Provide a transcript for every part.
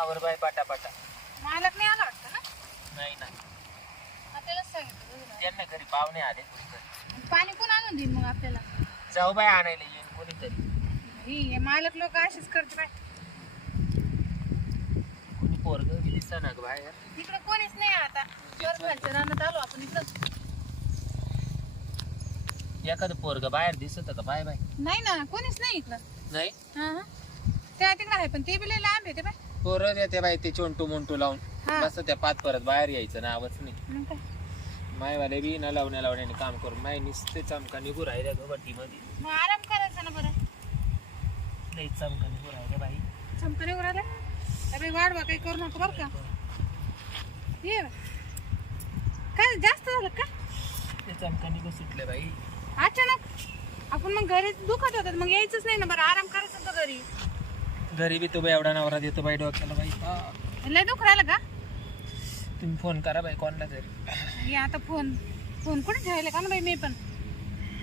आवर bye पाटा पाटा मालक नाही आला वाटतं ना? नाही ना आपल्यालाच सांगितलं. त्यांना घरी पाहुणे आले. पाणी कोण आणून देईल मग आपल्याला? जाऊ बाय आणायला येईन कोणीतरी ही, हे मालक लोक असेच करते बाय कोणी पोरग दिसत ना ग बाहेर. इकडे कोणीच नाही आता. वर खालच्या रानात आलो आपण इकडं. एखादं पोरग बाहेर दिसत का बाय बाय. नाही ना कोणीच नाही इकडं. नाही? हा हा. त्या तिकडे आहे पण ते बी लय लांब आहे ते बाय. पोरं देते बाई ते चोंटू मोंटू लावून. हा. बस त्या पाच परत बाहेर यायचं ना आवाज नाही. मग काय? मायवाले बी न लावण्या लावण्याने काम करून माय नुसते चमका निघू राहिल्या ग बट्टी मध्ये मग आराम करायचा ना बरं. लई चमका निघू राहिल्या बाई. चमकने उराला अरे वाढवा काही करू नका बरं का? ये. काय जास्त झालं का? ते चमका निघू सुटले बाई. अचानक. आपण मग घरी दुखत होतात मग यायचंच नाही ना बरं. आराम करायचं होतं घरी. घरी बी तो बाई एवढा नवरा देतो बाई डोक्याला बाई. हा. लय दुख राहिलं का? तुम्ही फोन करा बाई कोणाला तरी. हे आता फोन. फोन कुठे ठेवायला का ना बाई मी पण?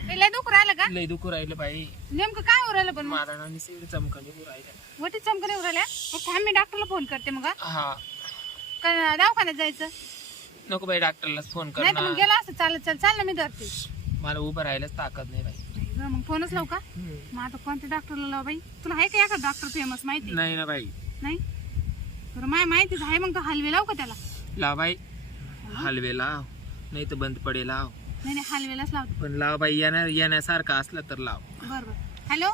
हे लय दुख राहिलं का? लई दुखू राहिलं बाई. नेमकं काय हो राहिलं पण मग? मला ना निसर्ग चमका निघू राहिल्या. वटी चमकने उराल्या मग थांब मी डॉक्टरला फोन करते मग हा. हा. का दवाखान्यात जायचं? नको बाई डॉक्टरलाच फोन कर नाही तर ना मग गेला असं चालत चाल चाल ना मी धरते मला उभं राहायलाच ताकद नाही बाई. मग फोनच लावू का? मग आता कोणत्या डॉक्टरला लाव बाई? तुला आहे का एखादा डॉक्टर फेमस माहिती? नाही ना बाई. नाही? बरं माय माहितीच आहे मग तो हलवे लावू का त्याला? लाव बाई. हलवे लाव. नाही तर बंद पडे लाव. नाही नाही हलवेलाच लावतो. पण लाव बाई येण्या येण्यासारखं असलं तर लाव. बरं बरं. हॅलो?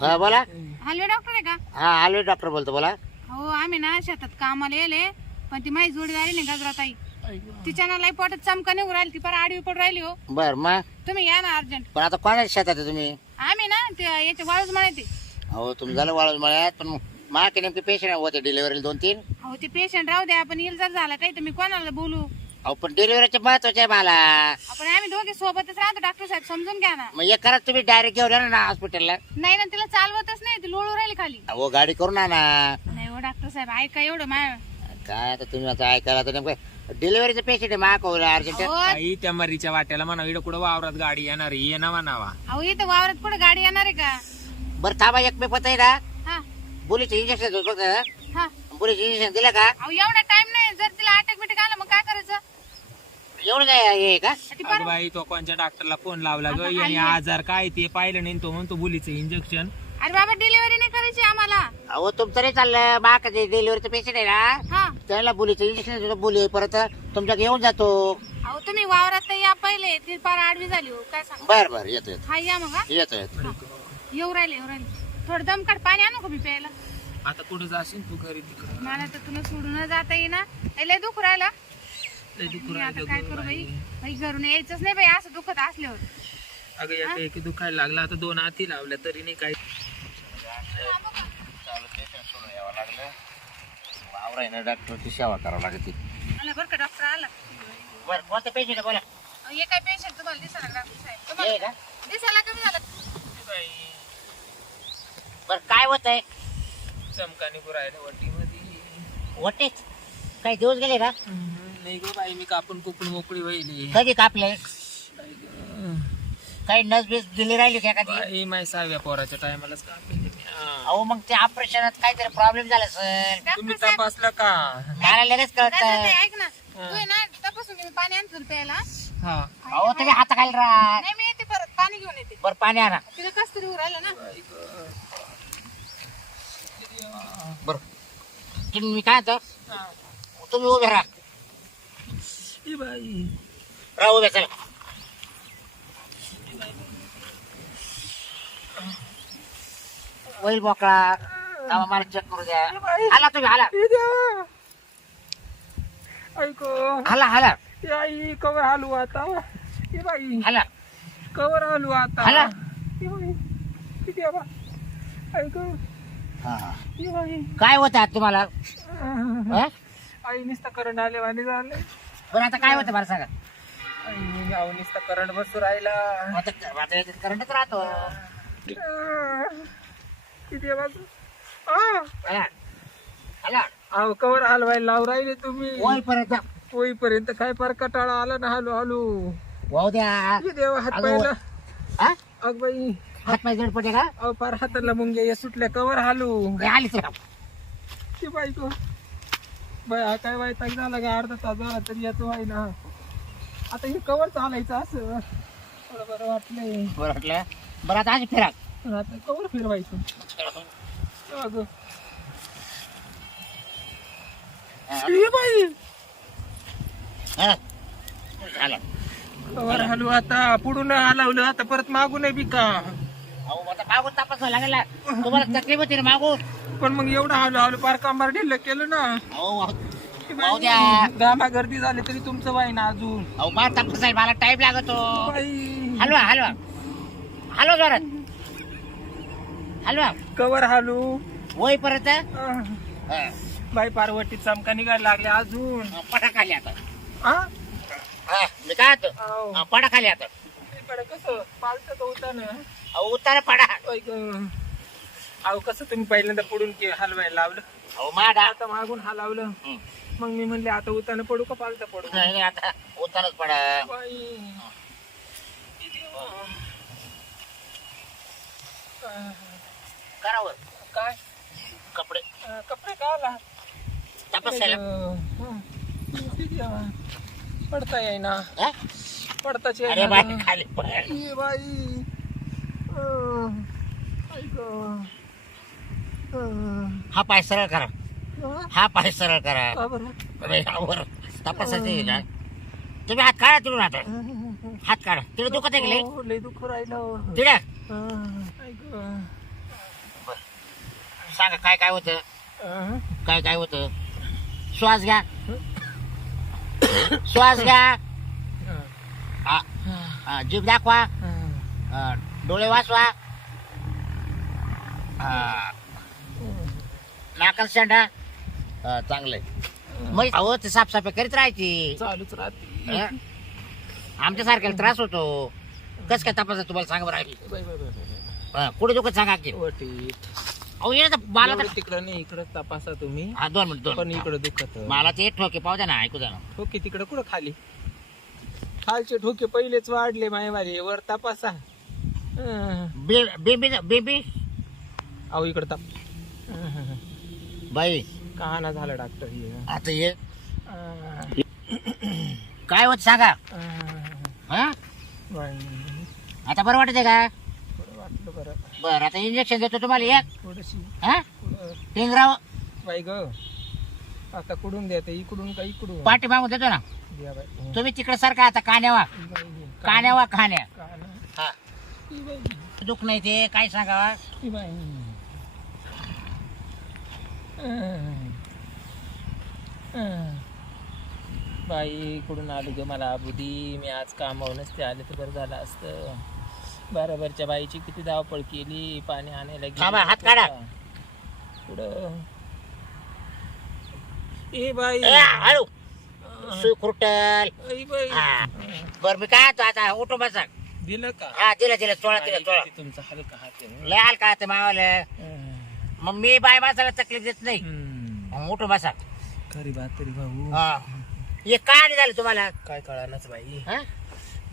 हा बोला. हलवे डॉक्टर आहे का? हा आलो डॉक्टर बोलतो बोला. हो आम्ही ना शेतात कामाला येले पण ती माझी जोडी राहिली नाही गजराताई. तिच्या ना लई पोटात चमका निघू राहिली ती पर आडवी पडू राहिली हो. बर मग? तुम्ही या ना अर्जंट. पण आता कोणाच्या शेतात आहे तुम्ही? आम्ही ना ते याचे वाळूच म्हणायचे अहो तुम्ही झालं वाळून मळ्यात पण मागे नेमके पेशंट होते डिलिव्हरी दोन तीन अहो ते पेशंट राहू द्या आपण येईल जर झालं काही तर मी कोणाला बोलू? अहो पण डिलिव्हरीचे महत्त्वाचे आहे मला. आपण आम्ही दोघे सोबतच राहतो डॉक्टर साहेब समजून घ्या ना. मग एक करा तुम्ही डायरेक्ट घेऊन या ना हॉस्पिटलला नाही ना तिला चालवतच नाही ती लोळू राहिली खाली. अहो गाडी करून आणा. नाही हो डॉक्टर साहेब ऐका एवढं माय काय आता तुम्ही आता ऐकायला तर नेमकं डिलिव्हरीचं पेशंट आहे माग अर्जंट अहो आई त्या मरीच्या वाट्याला म्हणा इकडं कुठं वावरात गाडी येणार आहे, ये ना म्हणावा. अहो इथं वावरात पुढे गाडी येणार आहे का? बरं थांबा एक मी पत आहे ना? हा. बुलीचं इंजेक्शन फक्त हा. बुलीचं इंजेक्शन दिलं का? अहो एवढा टाइम नाही जर तिला अटॅक बिटॅक आला मग काय करायचं? एवढं काय हे आहे का ती अगं बाई तो कोणच्या डॉक्टरला फोन लावला ग? याने आजार काय ते पाहिलं नाही तो म्हणतो बुलीचं इंजेक्शन अरे बाबा डिलिव्हरी नाही करायची आम्हाला. अहो तुमचं नाही चाललं. माग डिलिव्हरीचं पेशंट आहे ना. हा. त्याला बुलीचं इंजेक्शन देतो बुली. परत तुमच्या येऊन जातो. अहो तुम्ही वावरात तर या पहिले. ती फार आडवी झाली हो. काय सांग? बर बर. येतो येतो. हा या मग हा. येतो येतो. येऊ राहिले येऊ राहिले. थोडं दमकाट पाणी आणू का मी प्यायला? आता कुठं जाशील? तू घरी तिकडं. मला तर तुला सोडून जाता येईना. ए, लय दुख राहिला. लय दुखू मी आता राहिलं काय गं करू बाई? बाई. बाई घरून यायचंच नाही बाई असं दुखत असल्यावर. अगं एका एकी दुखायला लागला. आता दोन हाती लावल्या तरी नाही काय वावर आहे ना डॉक्टरची सेवा करावं लागते. आला बरं का डॉक्टर आला. बर कोणतं पेशंट आहे बोला. हे काय पेशंट तुम्हाला दिसायला डॉक्टर साहेब हे तुम्हाला का? दिसायला कमी झालं. बर काय होत आहे? चमका निघू राहिलं वटी मध्ये वटेच काही दिवस गेले का? नाही गो बाई मी कापून कुपून मोकळी व्हायली. कधी कापले? काही नस बीस दिली राहिली का एखादी? बाई माय सहाव्या पोराच्या टायमालाच. हा. अहो मग ते ऑपरेशनात काहीतरी प्रॉब्लेम झाला सर तुम्ही तपासलं का? मला लगेच कळत. ऐक ना. तू आहे ना तपासून घे, मी पाणी आणतो तुला प्यायला. हा. अहो तुम्ही हाताखाली राहा. नाही मी येते परत. पाणी घेऊन येते. बर पाणी आणा. तिला कस तरी राहिलं ना. बर. तुम्ही काय म्हणतो. तुम्ही उभे राहा. ए बाई. राहा उभे चला. होईल मोकळा थांबा, मला चेक करू द्या हाला तुम्ही हाला ऐको हाला हाला आई कवर हालू आता ए बाई हाला कवर हालू आता हाला ए बाई किती आहे बा ऐको. ए बाई काय होत आहे तुम्हाला हं? आई नुसता करंट आले झाले बरं आता काय होतं मला सांगा आई गाव नुसता करंट बसू राहिला आता करंटच राहतो किती आहे बाजू अहो कवर हलवायला लावू राहिले तुम्ही. होईपर्यंत होईपर्यंत काय फार कटाळा आला ना हलू हलू वाहू द्या. देवा हात हा? अग बाई. हात पाय जड पडे का? अहो फार हाताला मुंग्या या सुटल्या. कवर हालू. काय आलीच राव की बायको. बाय हा काय वाईट झाला का अर्धा तास झाला तरी याचं वाई ना आता हे कवर चालायचं असं. थोडं बरं वाटलंय. बरं वाटलं. बरं आता अशी फिरा पण आता कवर फिरवायचं. हा. झालं. कवर हलू आता पुढून हलवलं आता परत मागून बी का? अहो आता मागून तपासावं लागेल. तुम्हाला तकलीफ होती ना मागून? पण मग एवढं हलू हलू पार कांबार ढिल्ल केलं ना. अहो द्या. गामा गर्दी झाली तरी तुमचं वाई ना अजून. अहो मला तपासायला मला टाईम लागतो. बाई. हलवा हलवा. हलवा जोरात. हलवा. कवर हालू. होईपर्यंत आह, हा. बाई पार्वती चमका निघायला लागले अजून. पटा खाली आता. हा? हा, मी काय होतो आव. हा, पडा खाली आता. इकडं कसं? पालतं तर होता ना अहो उतारा पडा. ओय गं. अहो कसं तुम्ही पहिल्यांदा पुढून के हलवायला लावलं? अहो माडा. आता मागून हलावलं हं. मग मी म्हणले आता उताना पडू का पालता पडू? नाही नाही, आता उतारच पडा. बाई. आह, करावर काय? कपडे. कपडे का आला तपासायला हं. पडता येईना. हा? पडताच अरे येईना. खाली पड. ये बाई. अं, ऐक. अं, हा पाय सरळ करा. हा? पाय सरळ करा. का बरं? अरे, यावर तपासायचं आहे ना तुम्ही हात काढा तिकडून आता. हात काढा. तिकडे दुखत आहे का लई? हो, लय दुःख राहिलं. तिकडे. अं, ऐक. सांगा काय काय होतं? अं, काय काय होतं? श्वास घ्या. श्वास घ्या. अं, जीभ दाखवा. अं, डोळे वाचवा. शेंडा. हा, चांगलंय. मग अहो ते साफसफाई करीत राहायची. चालूच राहते. हा? आमच्या सारख्याला त्रास होतो. कस काय तपासा तुम्हाला सांगा बरं. कुठे दुखत सांगा की. वटीत. अहो ना मला तर एवढं तिकडं नाही इकडं तपासा तुम्ही. हा दोन मिनिट दोन पण मिनिट. इकडं दुखत. मला ते ठोके पाहू द्या ना ऐकू द्या ना. ठोके तिकडं कुठं खाली? खालचे ठोके पहिलेच वाढले मायवाले वर तपासा. बे- बेबी बेबी अहो इकडं ताप. बाई. कहाणा झाला डॉक्टर हे. आता ये. अं, काय होत सांगा? अं, हा? बाई, आता बरं वाटत का? थोडं वाटलं बरं. बरं आता इंजेक्शन देतो तुम्हाला एक. थोडीशी. हा? पुढं टिंगराव बाई ग आता कुठून द्या ते इकडून का इकडून? पाठी मागून देतो ना. द्या बाई. तुम्ही तिकडे सारखा आता कान्यावा. ही कान्यावा खाण्या काना. हा. ही बाई, दुख नाही ते काय सांगावा? ही बाई. अं. अं. बाई कुठून आली ग मला बुधी मी आज कामावूनच ते आले तर बरं झालं असतं. बरोबरच्या बाईची किती धावपळ केली पाणी आणायला. थांबा, हात काढा. पुढं. ए बाई. ए, हळू. सुखरुटल आई बाई. हा. बरं मी काय तो आता? उठू बसा. दिलं का? हा दिलं दिलं. चोळा दिलं चोळा किती तुमचा हलका हात आहे. लय हाल का ते मावाले. मग मी बाय माणसाला तकलीफ देत नाही. मग बसा. खरी बात तरी भाऊ. हा. हे काय नाही झालं तुम्हाला? काय कळानाच बाई. हा?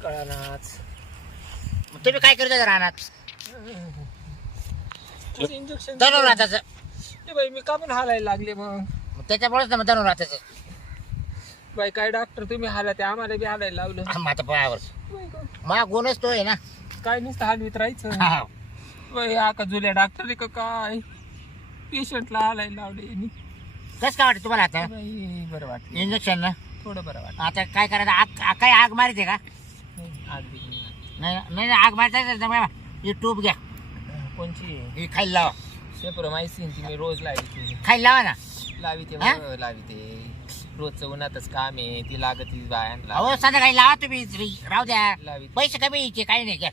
कळानाच. मग तुम्ही काय करता राहणार इंजेक्शन धनुराताचं बाई मी का पण हालायला लागले मग. मग त्याच्यामुळेच ना मग धनुराताचं बाई काय डॉक्टर तुम्ही हाला ते आम्हाला बी हालायला लावलं. माझ्या पायावर बाई गं, मा गुणच तो आहे ना. काय नुसतं हलवीत राहायचं? हा. बाई आका जुल्या डॉक्टर का काय? पेशंटला हालायला लावले यांनी. कसं काय वाटतं तुम्हाला आता? बाई बरं वाटलं. इंजेक्शन ना? थोडं बरं वाटलं. आता काय करायचं? आग आ- काय आग मारिते का? आग बी. नाही. नाही नाही आग मारायचं ही टूब घ्या. कोणची? ही खाली लावा. सेप्रोमायसिनची मी रोज लावी खाली लावा ना. लावी हा? ते लावी ते. रोजचं उन्हातच काम आहे ती लागत बायांना. अहो संध्याकाळी लावा तुम्ही राहू द्या. लावी पैसे कमी यायचे काही नाही घ्या.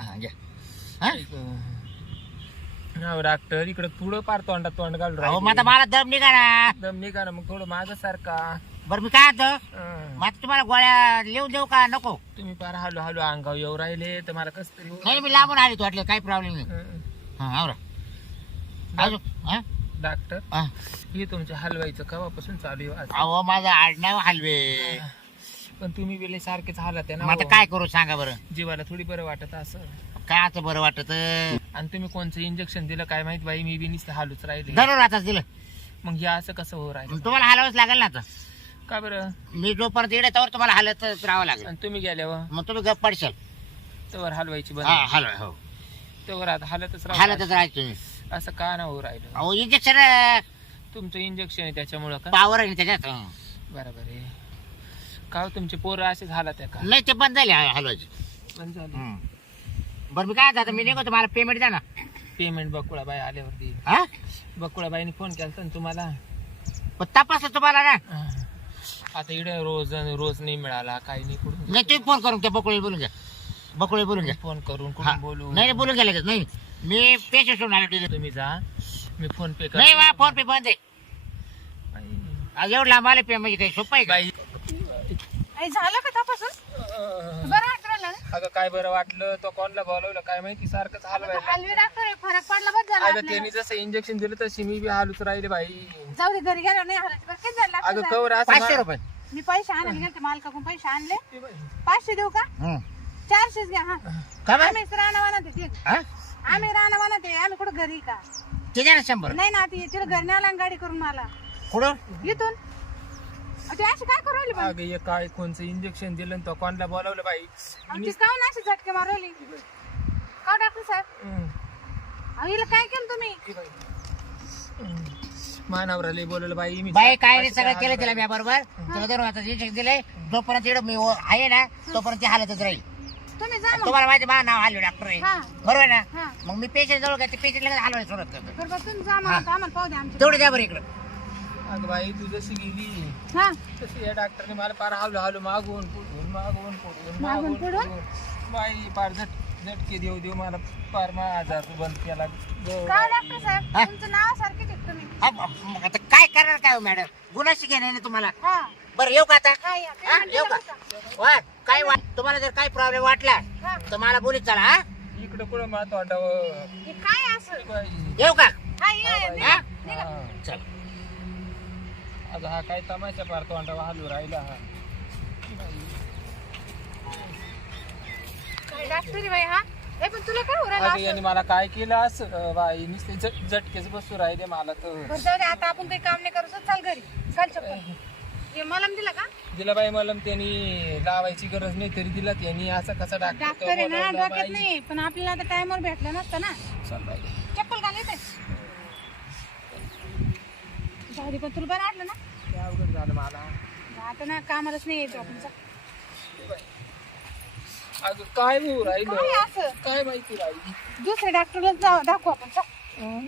हा, घ्या. हा? हो. डॉक्टर इकडे पुढं पार तोंडात तोंड घालून अहो मग राहिले. आता मला दम निघा ना दम निघा ना मग थोडं माझं सारखा. बरं मी काय मग आता तुम्हाला गोळ्या लिहून देऊ का? नको. तुम्ही पार हलू हलू अंगाव येऊ राहिले तर मला कस तरी होऊ नाही मी लांबून आली तू वाटलं काही प्रॉब्लेम नाही. हं. हा आवरा अजून हा? डॉक्टर हा. हे तुमच्या हलवायचं कवापासून चालू आहे आज? अहो माझं आडनाव हलवे. पण तुम्ही वेळे सारखेच हालत आहे मग ना आता हो. काय करू सांगा बरं. जीवाला थोडी बरं वाटत असं. काय आता बरं वाटत? आणि तुम्ही कोणचं इंजेक्शन दिलं काय माहीत बाई मी बी नुसतं हालूच राहिले. धरून आताच दिलं. मग हे असं कसं हो राहिलं? तुम्हाला हलवाच लागेल ना आता. का बरं? मी जोपर्यंत येडे त्यावर तुम्हाला हलतच राहावं लागेल. आणि तुम्ही गेल्यावर? मग तुम्ही गप पडशाल. तवर हलवायची हा बरं हलवा हो. तवर आता हालतच राहू हलतच राहायचं तुम्ही. असं का ना हो राहिलं? अहो इंजेक्शन तुमचं इंजेक्शन आहे त्याच्यामुळं का? पावर आहे ना त्याच्यात हं. बरोबर आहे. का हो तुमचे पोरं असेच हालत आहे का? नाही ते बंद झाले ह- हलवायचे. पण झाले. हं. बरं मी काय आता मी निघतो मला पेमेंट द्या ना. पेमेंट बकुळाबाई आल्यावरती. हा? बकुळाबाईने फोन केला तुम्हाला? पण तपासलं तुम्हाला ना. आता इकडे रोज रोज नाही मिळाला काही नाही कुठून. नाही तुम्ही फोन करून त्या बकुळे बोलून घ्या. बकुळे बोलून घ्या. फोन करून हा. कुठून बोलू? नाही नाही, बोलून घ्या लगेच. नाही मी पेशंट सोडून आलो. तुम्ही जा. मी फोन पे नाही वा फोन पे बंद आहे. आज एवढं लांब आले पे म्हणजे काही सोपं आहे का? बाई. आई झालं का तपासून? बरं वाटलं ना? अगं काय बरं वाटलं? तो कोणला बोलवलं? काय माहिती सारखंच हलवायला हलवे डॉक्टर आहे फरक पडला बस झाला अगं आपल्याला. त्यांनी जसं इंजेक्शन दिलं तशी मी बी हालूच राहिले बाई. जाऊ दे घरी गेलो नाही हलायचं. बरं किती झालं अगं कवर असं पाचशे मा- रुपये. मी पैसे आणायला गेलते मालकाकडून पैसे आणले. ए बाई. पाचशे देऊ का? हं. चारशेच घ्या हा. का बरं? आम्हीच राहणार ते ठीक. हा? आम्ही राहणार आहे आम्ही कुठं घरी का? ते द्या ना शंभर. नाही ना ती तिला घरी नाही आला गाडी करून मला कुठं? इथून. ते काय करू राहिली पण? अगं हे काय कोणचं इंजेक्शन दिलं आणि तो कोणला बोलवलं बाई? अशी झटके मारवली का डॉक्टर साहेब. अहो, हिला काय केलं तुम्ही? बाई. हं. मानावराले बोलवलं बाई मी बाई काय नाही सगळं केलं तिला मी बरोबर? तुला इंजेक्शन दिलंय जोपर्यंत इकडं मी ओ- आहे ना तोपर्यंत ती हालतच राहील. तुम्ही जा मग. तुम्हाला माहिती माझं नाव हलवे डॉक्टर आहे. हा. बरोबर आहे ना? हा. मग मी पेशंट जवळ ते पेशंट लगेच हलवायला सोडत करतो बरोबर तुम्ही जा मग हा. आता आम्हाला पाहू द्या आमच्या तेवढं द्या बरं इकडं. अगं बाई तू जशी गेली. हा. तशी या डॉक्टरने मला पार हावलं हावलं मागून पुढून मागून पुढून मागून पुढून? बाई पार झट झटके देऊ देऊ मला पार माझा आजार बंद केला. काय डॉक्टर साहेब? हा? तुमचं नाव सारखे हा, मग आता काय करणार काय हो मॅडम? गुन्हाशी घेणार नाही तुम्हाला? हा. बरं येऊ का आता? या. हा, येऊ का? वा काय वाट तुम्हाला जर काही प्रॉब्लेम वाटला हा. तर मला बोलीत चला हा? इकडं कुठं मात वाटावं? हे काय असं? बाई. येऊ का हा या या, निघा, हा? निघा. हा. चल अगं हा काय तमाशा पार तोंडावा हालू राहिला हा. काय डॉक्टर आहे बाई हा? ए पण तुला काय उरायला अगं असं? यांनी मला काय केलं असं? बाई नुसते झट झटकेच बसू राहिले मला तर. आता आपण काही काम नाही करू चल घरी. चल चप्पल. हे मलम दिला का? दिला बाई मला त्यांनी लावायची गरज नाही तरी दिला त्यांनी. असं कसा डॉक्टर डॉक्टर आहे ना डोक्यात नाही पण आपल्याला आता टाइमवर भेटलं नसतं ना. चल बाई. चप्पल घाल येते जाऊ दे पण तुला बरं वाटलं ना? अवघड झालं मला. आता ना कामालाच नाही यायचं आपण. अगं काय होऊ राहिलं? काय असं? काय माहिती राहिली? दुसऱ्या डॉक्टरला दाखवू आपण चल.